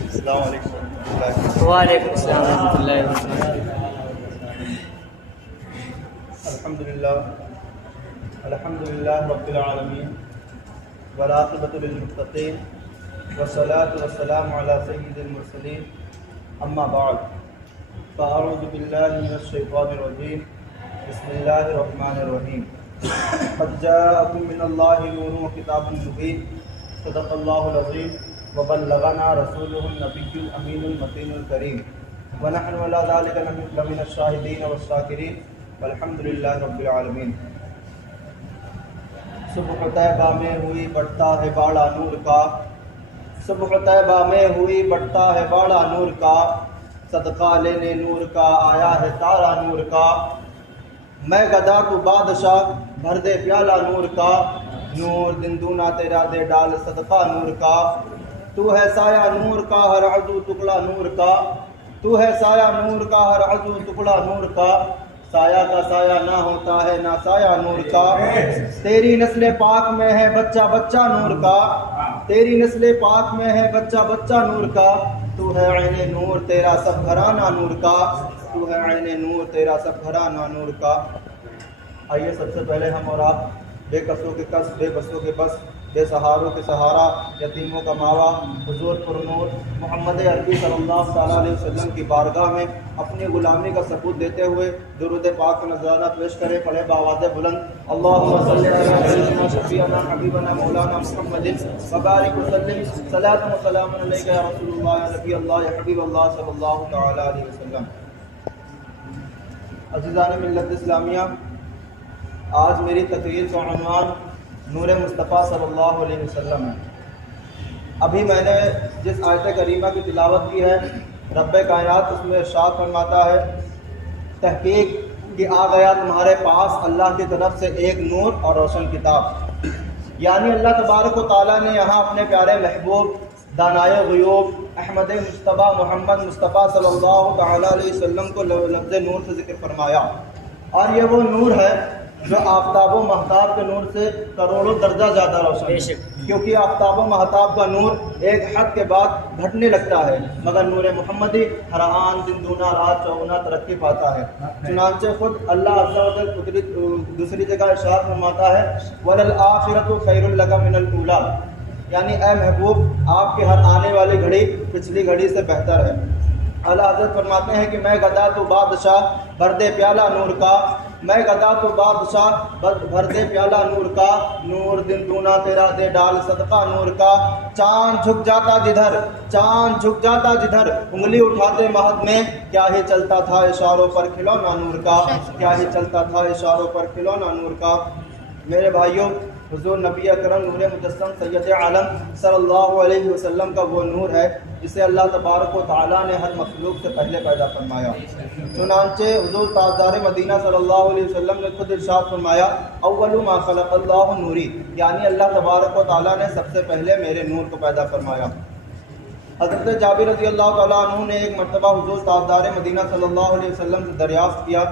السلام علیکم ورحمۃ اللہ۔ وعلیکم السلام ورحمۃ اللہ وبرکاتہ۔ الحمد للہ رب العالمین والعاقبۃ للمتقین والصلاۃ والسلام علی سید المرسلین، اما بعد فاعوذ باللہ من الشیطان الرجیم، بسم اللہ الرحمن الرحیم۔ قد جاءکم من اللہ نور وکتاب مبین، صدق اللہ العظیم وبلغنا رسوله النبی الامین المتین الکریم، ونحن علی ذلک لمن الشاہدین والشاکرین، والحمد للہ رب العالمین۔ صبح طیبہ میں ہوئی بڑھتا ہے باڑا نور کا، صبح طیبہ میں ہوئی بڑھتا ہے باڑا نور کا، صدقہ لینے نور کا آیا ہے تارا نور کا۔ میں گدا تو بادشاہ بھر دے پیالہ نور کا، نور دن دونا تیرا دے ڈال صدقہ نور کا۔ تو ہے سایہ نور کا ہر عضو ٹکڑا نور کا، تو ہے سایہ نور کا ہر عضو ٹکڑا نور کا، سایہ کا سایہ نہ ہوتا ہے نہ سایہ نور کا۔ تیری نسل پاک میں ہے بچہ بچہ نور کا، تیری نسل پاک میں ہے بچہ بچہ نور کا۔ تو ہے عین نور تیرا سب گھرانہ نور کا، تو ہے عین نور تیرا سب گھرانہ نور کا۔ آئیے سب سے پہلے ہم اور آپ بے کسوں کے کس، بے بسوں کے بس، بے سہاروں کے سہارا، یتیموں کا ماوا، حضور پر نور محمد عربی صلی اللہ تعالیٰ علیہ وسلم کی بارگاہ میں اپنی غلامی کا ثبوت دیتے ہوئے درود پاک کا نذرانہ پیش کریں۔ پڑھے بآواز بلند، اللہم صلی علی سیدنا شفیعنا حبیبنا مولانا محمد وبارک وسلم، صلاۃ و سلام علیک یا رسول اللہ یا نبی اللہ یا حبیب اللہ صلی اللہ تعالیٰ علیہ وسلم۔ عزیزان ملت اسلامیہ، آج میری تقریر کا عنوان نور مصطفیٰ صلی اللہ علیہ وسلم ہے۔ ابھی میں نے جس آیت کریمہ کی تلاوت کی ہے، رب کائنات اس میں ارشاد فرماتا ہے، تحقیق کہ آ گیا تمہارے پاس اللہ کی طرف سے ایک نور اور روشن کتاب۔ یعنی اللہ تبارک و تعالیٰ نے یہاں اپنے پیارے محبوب دانائے غیوب احمد مصطفیٰ محمد مصطفیٰ صلی اللہ تعالیٰ علیہ وسلم کو لفظ نور سے ذکر فرمایا، اور یہ وہ نور ہے جو آفتاب و مہتاب کے نور سے کروڑوں درجہ زیادہ روشن ہے، کیونکہ آفتاب و مہتاب کا نور ایک حد کے بعد گھٹنے لگتا ہے، مگر نور محمدی ہر آن دن دونا رات چوگنا ترقی پاتا ہے۔ چنانچہ خود اللہ عز و جل دوسری جگہ ارشاد فرماتا ہے، وَلَلْآخِرَةُ خَيْرٌ لَكَ مِنَ الْأُولَىٰ، یعنی اے محبوب آپ کی ہر آنے والی گھڑی پچھلی گھڑی سے بہتر ہے۔ اعلیٰ حضرت فرماتے ہیں کہ میں گدا تو بادشاہ بھر دے پیالہ نور کا، میں گدا تو بادشاہ بھر دے پیالہ نور کا، نور دن دونا تیرا دے ڈال صدقہ نور کا۔ چاند جھک جاتا جدھر، چاند جھک جاتا جدھر، انگلی اٹھاتے مہد میں، کیا ہی چلتا تھا اشاروں پر کھلونا نور کا، کیا ہی چلتا تھا اشاروں پر کھلونا نور کا۔ میرے بھائیوں، حضور نبی اکرم نور مجسم سید عالم صلی اللہ علیہ وسلم کا وہ نور ہے جسے اللہ تبارک و تعالیٰ نے ہر مخلوق سے پہلے پیدا فرمایا۔ چنانچہ حضور تاجدار مدینہ صلی اللہ علیہ وسلم نے خود ارشاد فرمایا، اول ما خلق اللہ نوری، یعنی اللہ تبارک و تعالیٰ نے سب سے پہلے میرے نور کو پیدا فرمایا۔ حضرت جابر رضی اللہ تعالیٰ عنہ نے ایک مرتبہ حضور تاجدار مدینہ صلی اللہ علیہ وسلم سے دریافت کیا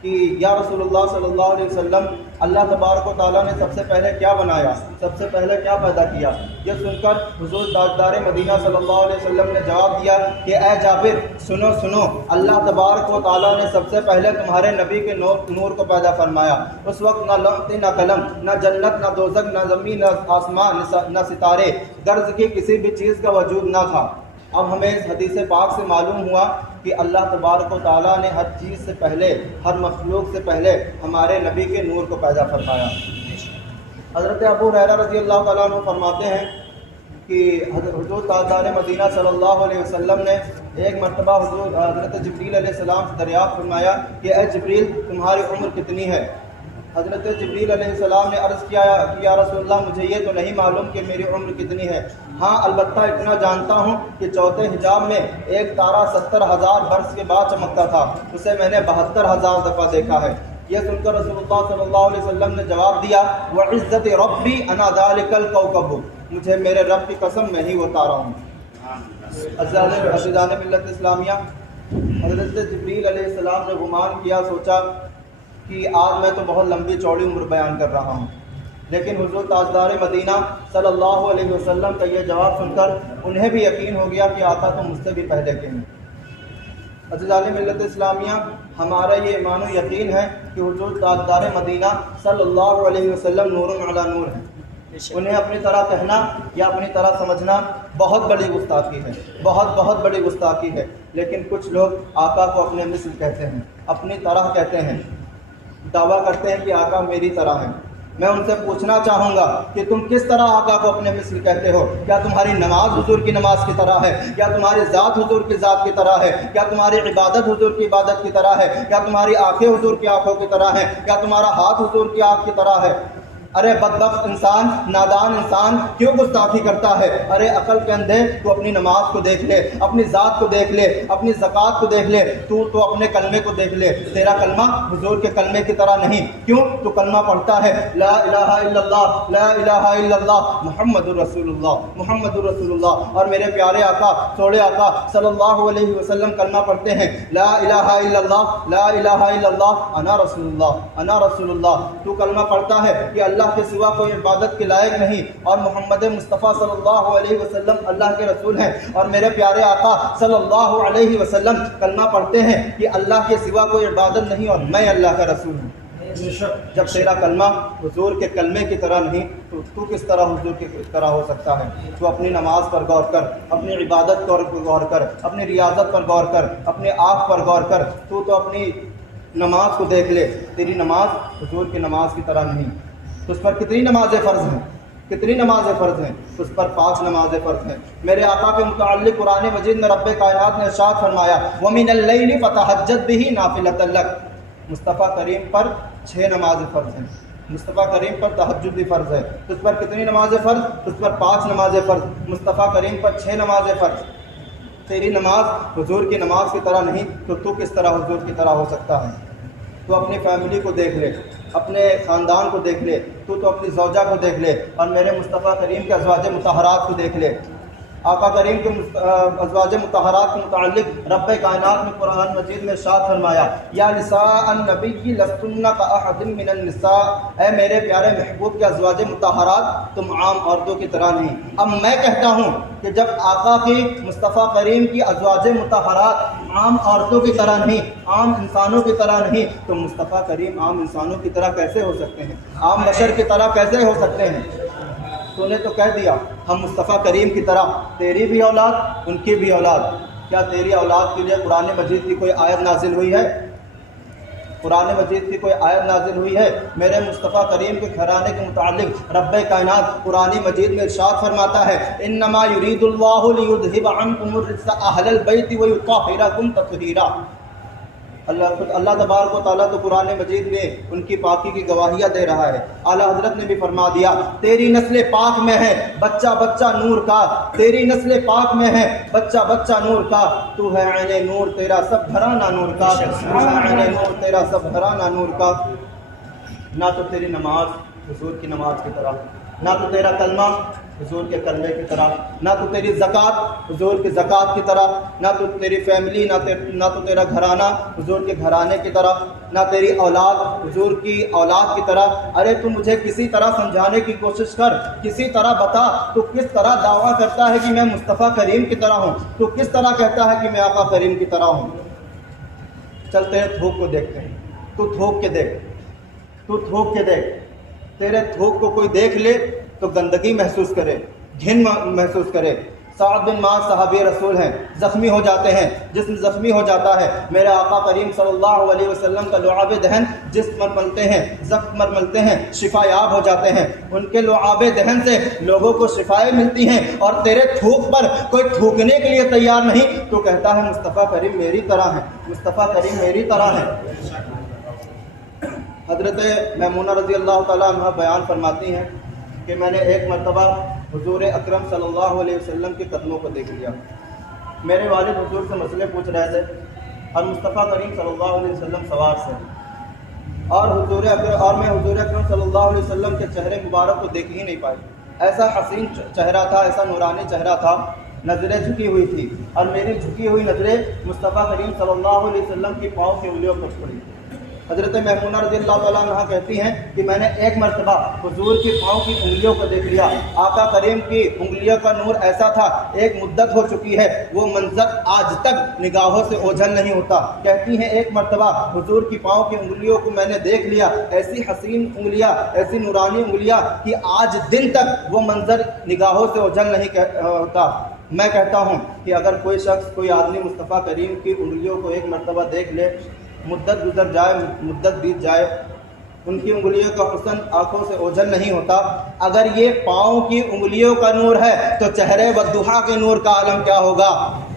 کہ یا رسول اللہ صلی اللہ علیہ وسلم، اللہ تبارک و تعالیٰ نے سب سے پہلے کیا بنایا، سب سے پہلے کیا پیدا کیا؟ یہ سن کر حضور تاجدار مدینہ صلی اللہ علیہ وسلم نے جواب دیا کہ اے جابر، سنو سنو، اللہ تبارک و تعالیٰ نے سب سے پہلے تمہارے نبی کے نور کو پیدا فرمایا۔ اس وقت نہ لوح نہ قلم، نہ جنت نہ دوزخ، نہ زمین نہ آسمان، نہ ستارے، غرض کی کسی بھی چیز کا وجود نہ تھا۔ اب ہمیں اس حدیث پاک سے معلوم ہوا کہ اللہ تبارک و تعالیٰ نے ہر چیز سے پہلے، ہر مخلوق سے پہلے ہمارے نبی کے نور کو پیدا فرمایا۔ حضرت ابو ہریرہ رضی اللہ تعالیٰ عنہ فرماتے ہیں کہ حضور تاجدار مدینہ صلی اللہ علیہ وسلم نے ایک مرتبہ حضرت جبریل علیہ السلام سے دریافت فرمایا کہ اے جبریل، تمہاری عمر کتنی ہے؟ حضرت جبریل علیہ السلام نے عرض کیا کہ یا رسول اللہ، مجھے یہ تو نہیں معلوم کہ میری عمر کتنی ہے، ہاں البتہ اتنا جانتا ہوں کہ چوتھے حجاب میں ایک تارہ 70,000 برس کے بعد چمکتا تھا، اسے میں نے 72,000 دفعہ دیکھا ہے۔ یہ سن کر رسول اللہ صلی اللہ علیہ وسلم نے جواب دیا، وعزت ربی انا ذالک الکوکب، مجھے میرے رب کی قسم میں ہی وہ تارہ ہوں۔ عزیزان ملت اسلامیہ، حضرت جبریل علیہ السلام نے گمان کیا، سوچا کہ آج میں تو بہت لمبی چوڑی عمر بیان کر رہا ہوں، لیکن حضور تاجدار مدینہ صلی اللہ علیہ وسلم کا یہ جواب سن کر انہیں بھی یقین ہو گیا کہ آقا تو مجھ سے بھی پہلے کے ہیں۔ عزیزان ملت اسلامیہ، ہمارا یہ ایمان و یقین ہے کہ حضور تاجدار مدینہ صلی اللہ علیہ وسلم نور علی نور ہیں۔ انہیں اپنی طرح کہنا یا اپنی طرح سمجھنا بہت بڑی گستاخی ہے، بہت بڑی گستاخی ہے۔ لیکن کچھ لوگ آقا کو اپنے مثل کہتے ہیں، اپنی طرح کہتے ہیں، دعویٰ کرتے ہیں کہ آقا میری طرح ہے۔ میں ان سے پوچھنا چاہوں گا کہ تم کس طرح آقا کو اپنے مثل کہتے ہو؟ کیا تمہاری نماز حضور کی نماز کی طرح ہے؟ کیا تمہاری ذات حضور کی ذات کی طرح ہے؟ کیا تمہاری عبادت حضور کی عبادت کی طرح ہے؟ کیا تمہاری آنکھیں حضور کی آنکھوں کی طرح ہیں؟ کیا تمہارا ہاتھ حضور کی آنکھ کی طرح ہے؟ ارے بدبخت انسان، نادان انسان کیوں گستاخی کرتا ہے؟ ارے عقل کے اندھے، تو اپنی نماز کو دیکھ لے، اپنی ذات کو دیکھ لے، اپنی زکوٰۃ کو دیکھ لے، تو اپنے کلمے کو دیکھ لے۔ تیرا کلمہ حضور کے کلمے کی طرح نہیں۔ کیوں؟ تو کلمہ پڑھتا ہے لا الہ الا اللہ، لا الہ الا اللہ، محمد الرسول اللہ، محمد الرسول اللہ۔ اور میرے پیارے آقا، سوڑے آقا صلی اللہ علیہ وسلم کلمہ پڑھتے ہیں لا الہ الا اللہ، لا الہ الا اللہ، انا رسول اللہ، انا رسول اللہ۔ تو کلمہ پڑھتا ہے کہ اللہ کے سوا کوئی عبادت کے لائق نہیں، اور محمد مصطفیٰ صلی اللہ علیہ وسلم اللہ کے رسول ہیں۔ اور میرے پیارے آقا صلی اللہ علیہ وسلم کلمہ پڑھتے ہیں کہ اللہ کے سوا کوئی عبادت نہیں اور میں اللہ کا رسول ہوں۔ جب تیرا کلمہ حضور کے کلمے کی طرح نہیں تو کس طرح حضور کی طرح ہو سکتا ہے؟ تو اپنی نماز پر غور کر، اپنی عبادت پر غور کر، اپنی ریاضت پر غور کر، اپنے آنکھ پر غور کر۔ تو اپنی نماز کو دیکھ لے، تیری نماز حضور کی نماز کی طرح نہیں۔ تو اس پر کتنی نمازیں فرض ہیں؟ کتنی نمازیں فرض ہیں؟ اس پر 5 نمازیں فرض ہیں۔ میرے آقا کے متعلق قرآن مجید میں رب کائنات نے ارشاد فرمایا وَمِنَ اللَّيْلِ فَتَهَجَّدْ بِهِ نَافِلَةً لَكَ۔ مصطفیٰ کریم پر 6 نمازیں فرض ہیں۔ مصطفیٰ کریم پر تہجد بھی فرض ہے۔ اس پر کتنی نمازیں فرض؟ اس پر 5 نمازیں فرض۔ مصطفیٰ کریم پر 6 نمازیں فرض۔ تیری نماز حضور کی نماز کی طرح نہیں تو کس طرح حضور کی طرح ہو سکتا ہے؟ تو اپنی فیملی کو دیکھ لے، اپنے خاندان کو دیکھ لے، تو اپنی زوجہ کو دیکھ لے، اور میرے مصطفیٰ کریم کے ازواج مطہرات کو دیکھ لے۔ آقا کریم کے ازواج مطہرات کے متعلق رب کائنات نے قرآن مجید میں ارشاد فرمایا یا نساء النبی لستن کاحد من النساء، اے میرے پیارے محبوب کے ازواج مطہرات تم عام عورتوں کی طرح نہیں۔ اب میں کہتا ہوں کہ جب آقا کی مصطفیٰ کریم کی ازواج مطہرات عام عورتوں کی طرح نہیں، عام انسانوں کی طرح نہیں، تو مصطفیٰ کریم عام انسانوں کی طرح کیسے ہو سکتے ہیں؟ عام بشر کی طرح کیسے ہو سکتے ہیں؟ تو نے تو کہہ دیا ہم مصطفیٰ کریم کی طرح، تیری بھی اولاد ان کی بھی اولاد۔ کیا تیری اولاد کے لیے قرآن مجید کی کوئی آیت نازل ہوئی ہے؟ قرآن مجید کی کوئی آیت نازل ہوئی ہے؟ میرے مصطفیٰ کریم کے گھرانے کے متعلق رب کائنات قرآن مجید میں ارشاد فرماتا ہے انما یرید اللہ لیذھب عنکم الرجس اہل البیت ویطہرکم تطہیرا۔ اللہ تبارک و تعالیٰ تو قرآن مجید میں ان کی پاکی کی گواہیاں دے رہا ہے۔ اعلیٰ حضرت نے بھی فرما دیا تیری نسل پاک میں ہے بچہ بچہ نور کا، تیری نسل پاک میں ہے بچہ بچہ نور کا، تو ہے عین نور تیرا سب گھرانہ نور کا، تو ہے عین نور تیرا سب گھرانہ نور کا۔ نہ تو تیری نماز حضور کی نماز کی طرح، نہ تو تیرا کلمہ حضور کے کلمے کی طرح، نہ تو تیری زکوٰۃ حضور کی زکوٰۃ کی طرح، نہ تو تیری فیملی نہ تو تیرا گھرانہ حضور کے گھرانے کی طرح، نہ تیری اولاد حضور کی اولاد کی طرح۔ ارے تو مجھے کسی طرح سمجھانے کی کوشش کر، کسی طرح بتا تو کس طرح دعویٰ کرتا ہے کہ میں مصطفیٰ کریم کی طرح ہوں، تو کس طرح کہتا ہے کہ میں آقا کریم کی طرح ہوں؟ چل تیرے تھوک کو دیکھتے ہیں، تو تھوک کے دیکھ، تو تھوک کے دیکھ، تیرے تھوک کو کوئی دیکھ لے تو گندگی محسوس کرے، گھن محسوس کرے۔ سعد بن معاذ صحابی رسول ہیں، زخمی ہو جاتے ہیں، جسم زخمی ہو جاتا ہے، میرے آقا کریم صلی اللہ علیہ وسلم کا لعاب دہن جسم پر ملتے ہیں، زخم پر ملتے ہیں، شفا یاب ہو جاتے ہیں۔ ان کے لعاب دہن سے لوگوں کو شفائیں ملتی ہیں، اور تیرے تھوک پر کوئی تھوکنے کے لیے تیار نہیں، تو کہتا ہے مصطفیٰ کریم میری طرح ہے، مصطفیٰ کریم میری طرح ہے۔ حضرت میمونہ رضی اللہ تعالیٰ عنہ بیان فرماتی ہیں کہ میں نے ایک مرتبہ حضور اکرم صلی اللہ علیہ وسلم کے قدموں کو دیکھ لیا۔ میرے والد حضور سے مسئلے پوچھ رہے تھے اور مصطفیٰ کریم صلی اللہ علیہ وسلم سوار سے، اور میں حضور اکرم صلی اللہ علیہ وسلم کے چہرے مبارک کو دیکھ ہی نہیں پائی۔ ایسا حسین چہرہ تھا، ایسا نورانی چہرہ تھا، نظریں جھکی ہوئی تھی، اور میری جھکی ہوئی نظریں مصطفیٰ کریم صلی اللہ علیہ وسلم کی پاؤں کی انگلیوں پر پڑی۔ حضرت میمونہ رضی اللہ تعالیٰ عنہ کہتی ہیں کہ میں نے ایک مرتبہ حضور کی پاؤں کی انگلیوں کو دیکھ لیا، آقا کریم کی انگلیوں کا نور ایسا تھا، ایک مدت ہو چکی ہے وہ منظر آج تک نگاہوں سے اوجھل نہیں ہوتا۔ کہتی ہیں ایک مرتبہ حضور کی پاؤں کی انگلیوں کو میں نے دیکھ لیا، ایسی حسین انگلیاں، ایسی نورانی انگلیاں کہ آج دن تک وہ منظر نگاہوں سے اوجھل نہیں ہوتا۔ میں کہتا ہوں کہ اگر کوئی شخص، کوئی آدمی مصطفیٰ کریم کی انگلیوں کو ایک مرتبہ دیکھ لے، مدت گزر جائے، مدت بیت جائے، ان کی انگلیوں کا حسن آنکھوں سے اوجھل نہیں ہوتا۔ اگر یہ پاؤں کی انگلیوں کا نور ہے تو چہرے والضحیٰ کے نور کا عالم کیا ہوگا؟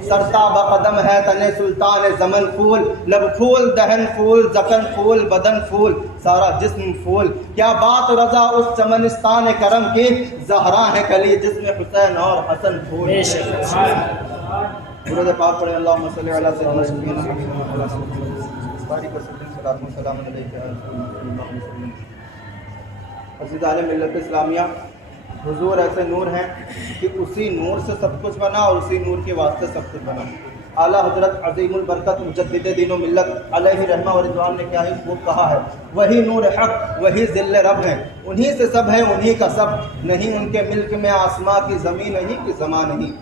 سرتا بقدم ہے تنے سلطان زمن پھول، لب پھول، دہن پھول، زکن پھول، بدن پھول، سارا جسم پھول۔ کیا بات رضا اس چمنستان کرم کی، زہرا ہے کلی جس میں حسین اور حسن پھول۔ درود پاک پڑھیں، اللہم صلی علی سیدنا شفیعنا حبیبنا محمد بارک وسلم، صلاۃ و سلام علیک یا رسول اللہ۔ عزیزان ملت اسلامیہ، حضور ایسے نور ہیں کہ اسی نور سے سب کچھ بنا اور اسی نور کے واسطے سب کچھ بنا۔ اعلیٰ حضرت عظیم البرکت مجدد دین و ملت علیہ رحمہ و رضوان نے کیا ہی خوب کہا ہے، وہی نور حق وہی ذل رب ہیں، انہی سے سب ہے انہی کا سب، نہیں ان کے ملک میں آسماں کی زمین نہیں کہ زمان نہیں۔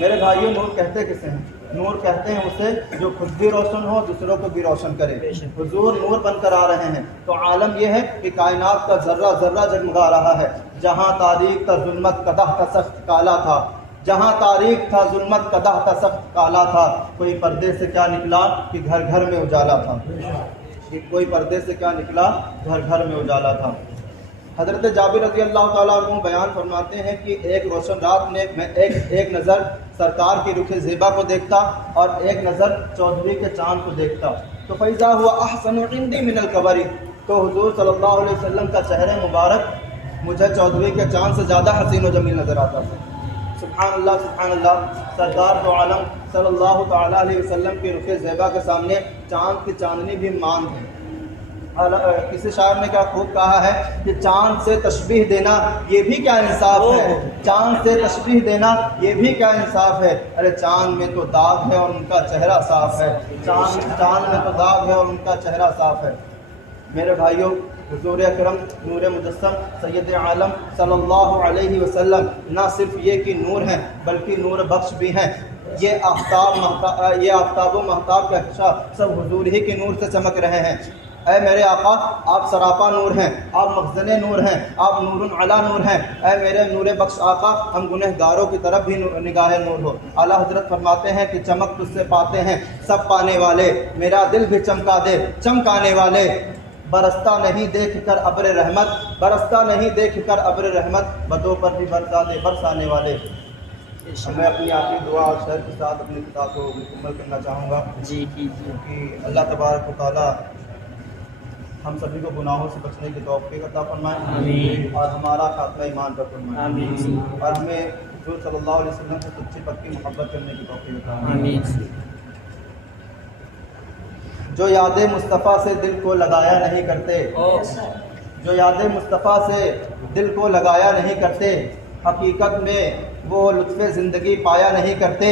میرے بھائیوں، نور کہتے کسے ہیں؟ نور کہتے ہیں اسے جو خود بھی روشن ہو، دوسروں کو بھی روشن کرے۔ حضور نور بن کر آ رہے ہیں تو عالم یہ ہے کہ کائنات کا ذرہ ذرہ جگمگا رہا ہے۔ جہاں تاریک تھا ظلمت کا دہ کا سخت کالا تھا، جہاں تاریک تھا ظلمت کا دہ کا سخت کالا تھا، کوئی پردے سے کیا نکلا کہ گھر گھر میں اجالا تھا، کہ کوئی پردے سے کیا نکلا، گھر گھر میں اجالا تھا۔ حضرت جابر رضی اللہ تعالیٰ عنہ بیان فرماتے ہیں کہ ایک روشن رات میں میں ایک نظر سرکار کی رخ زیبا کو دیکھتا اور ایک نظر چودھویں کے چاند کو دیکھتا، تو فیضا ہوا احسن عندی من القمر، تو حضور صلی اللہ علیہ وسلم کا چہرہ مبارک مجھے چودھویں کے چاند سے زیادہ حسین و جمیل نظر آتا تھا۔ سبحان اللہ سبحان اللہ، سرکار تو عالم صلی اللہ تعالیٰ علیہ وسلم کی رخ زیبا کے سامنے چاند کی چاندنی بھی ماند ہے۔ کسی شاعر نے کیا خوب کہا ہے کہ چاند سے تشبیہ دینا یہ بھی کیا انصاف ہے، چاند سے تشبیہ دینا یہ بھی کیا انصاف ہے۔ ارے چاند میں تو داغ ہے اور ان کا چہرہ صاف ہے، چاند میں تو داغ ہے اور ان کا چہرہ صاف ہے۔ میرے بھائیوں، حضور اکرم نور مجسم سید عالم صلی اللہ علیہ وسلم نہ صرف یہ کہ نور ہیں بلکہ نور بخش بھی ہیں۔ یہ آفتاب و مہتاب کا حصہ سب حضور ہی کے نور سے چمک رہے ہیں۔ اے میرے آقا، آپ سراپا نور ہیں، آپ مخزن نور ہیں، آپ نور علی نور ہیں۔ اے میرے نور بخش آقا، ہم گنہگاروں کی طرف بھی نگاہ نور ہو۔ اعلیٰ حضرت فرماتے ہیں کہ چمک تجھ سے پاتے ہیں سب پانے والے، میرا دل بھی چمکا دے چمکانے والے۔ برستا نہیں دیکھ کر ابر رحمت، برستا نہیں دیکھ کر ابر رحمت، بدوں پر بھی برسا دے برسانے والے۔ میں اپنی آخری دعا اور شعر کے ساتھ اپنی کتاب کو مکمل کرنا چاہوں گا کہ اللہ تبارک و تعالیٰ ہم سبھی کو گناہوں سے بچنے کی توفیق عطا فرمائیں اور ہمارا خاتمہ ایمان پر فرمائیں اور ہمیں حضور صلی اللہ علیہ وسلم سے سچی پکی محبت کرنے کی توفیق عطا فرمائیں۔ جو یاد مصطفیٰ سے دل کو لگایا نہیں کرتے، جو یاد مصطفیٰ سے دل کو لگایا نہیں کرتے، حقیقت میں وہ لطف زندگی پایا نہیں کرتے۔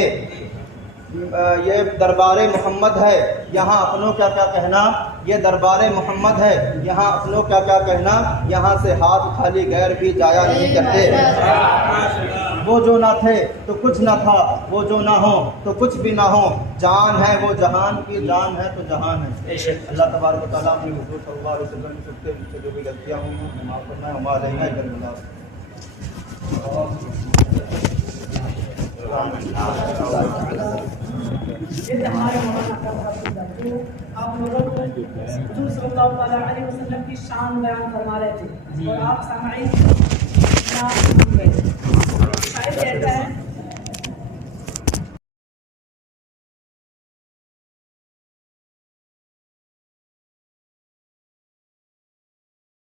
یہ دربار محمد ہے، یہاں اپنوں کیا کیا کہنا، یہ دربار محمد ہے، یہاں اپنوں کیا کیا کہنا، یہاں سے ہاتھ خالی غیر بھی جایا نہیں کرتے۔ وہ جو نہ تھے تو کچھ نہ تھا، وہ جو نہ ہو تو کچھ بھی نہ ہو، جان ہے وہ جہان کی، جان ہے تو جہان ہے۔ اللہ تبارک و تعالیٰ اپنے حضور صلی اللہ علیہ وسلم سے مجھ سے جو بھی غلطیاں ہوئی ہیں معاف فرمائے، ہمارا رہنا ہے آپ لوگوں کو حضور صلی اللہ علیہ وسلم کی شان بیان فرما رہے تھے اور آپ سامعین شاعر کہتا ہے